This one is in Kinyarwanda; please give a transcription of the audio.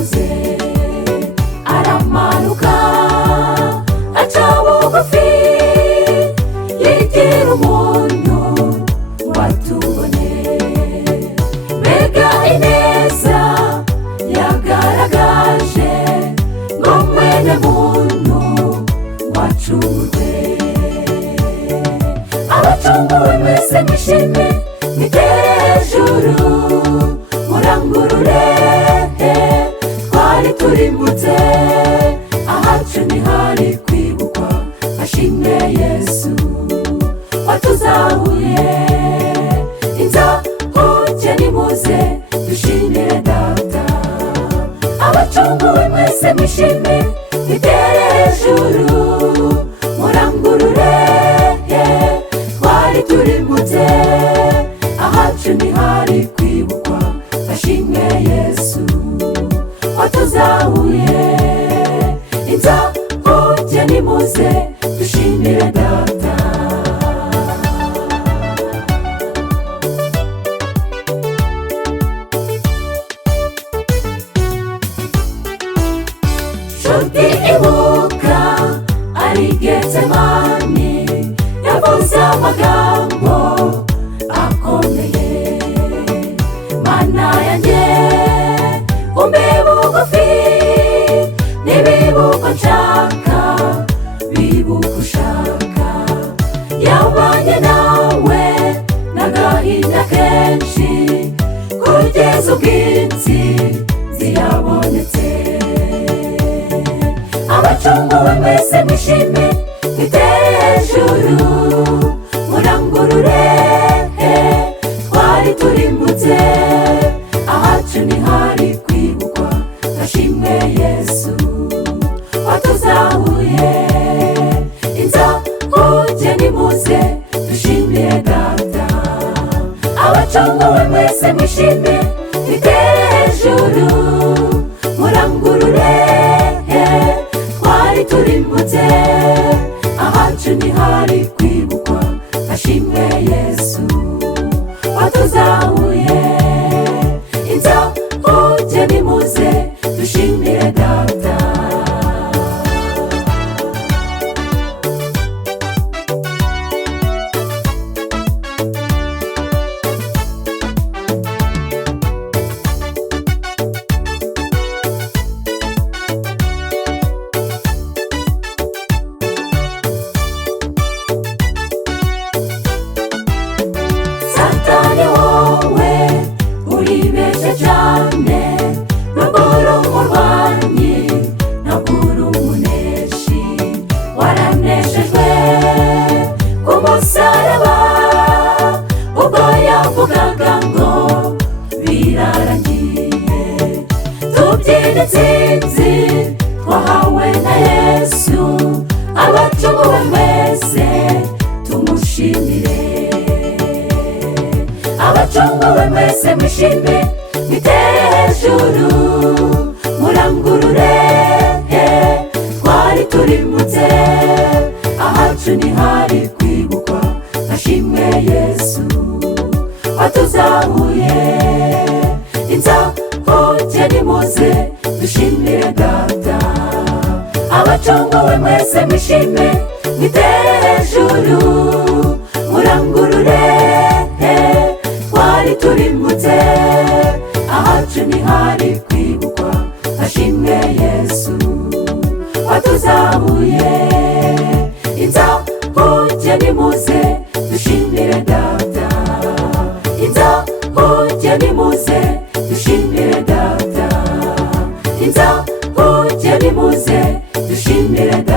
nimuze. Aramanuka aca bugufi yigira umuntu watubone. Mbega ineza yagaragaje ngo mwene muntu wacurwe. Abacunguwe mwese mwishime mwitere hejuru murangurure. Twari turimbutse ahacu ntihari kwibukwa. Hashimwe Yesu watuzahuye. Inzahuke nimuze dushimire Data. Abacunguwe mwese mwishime mwitere hejuru murangurure. Twari turimbutse ahacu ntihari kwibukwa. Hashimwe Yesu watuzahuye. Inzahuke nimuze dushimire Data. Nshuti ibuka ari Getsemani yavuze amagambo akomeye. Mana yanjye umbe bugufi nibibuka nshaka bibuka ushaka. Yabanye nawe n'agahinda kenshi kugeza ubw'intsinzi yabonetse. Abacunguwe mwese mwishime mwitere hejuru murangurure. Twari turimbutse ahacu ntihari kwibukwa. Hashimwe Yesu watuzahuye. Inzahuke nimuze dushimire Data. Abacunguwe mwese mwishime mwitere hejuru murangurure. Twari turimbutse ahacu ntihari kwibukwa. Hashimwe Yesu watuzahuye. Inzahuke nimuze dushimire Data. Satani wowe uribeshe cyane. Nubwo uri umurwanyi ntabwo uri umuneshi. Waraneshejwe ku musaraba ubwo yavugaga ngo birarangiye. Tubyine intsinzi twahawe na Yesu. Abacunguwe mwese tumushimire. Abacunguwe mwese mwishime mwitere hejuru murangurure. Twari turimbutse ahacu ntihari kwibukwa. Hashimwe Yesu watuzahuye. Inzahuke nimuze dushimire Data. Abacunguwe mwese mwishime mwitere hejuru murangurure. Twari turimbutse ahacu ntihari kwibukwa. Hashimwe Yesu watuzahuye. Inzahuke nimuze dushimire Data. Inzahuke nimuze dushimire Data. Inzahuke nimuze dushimire Data.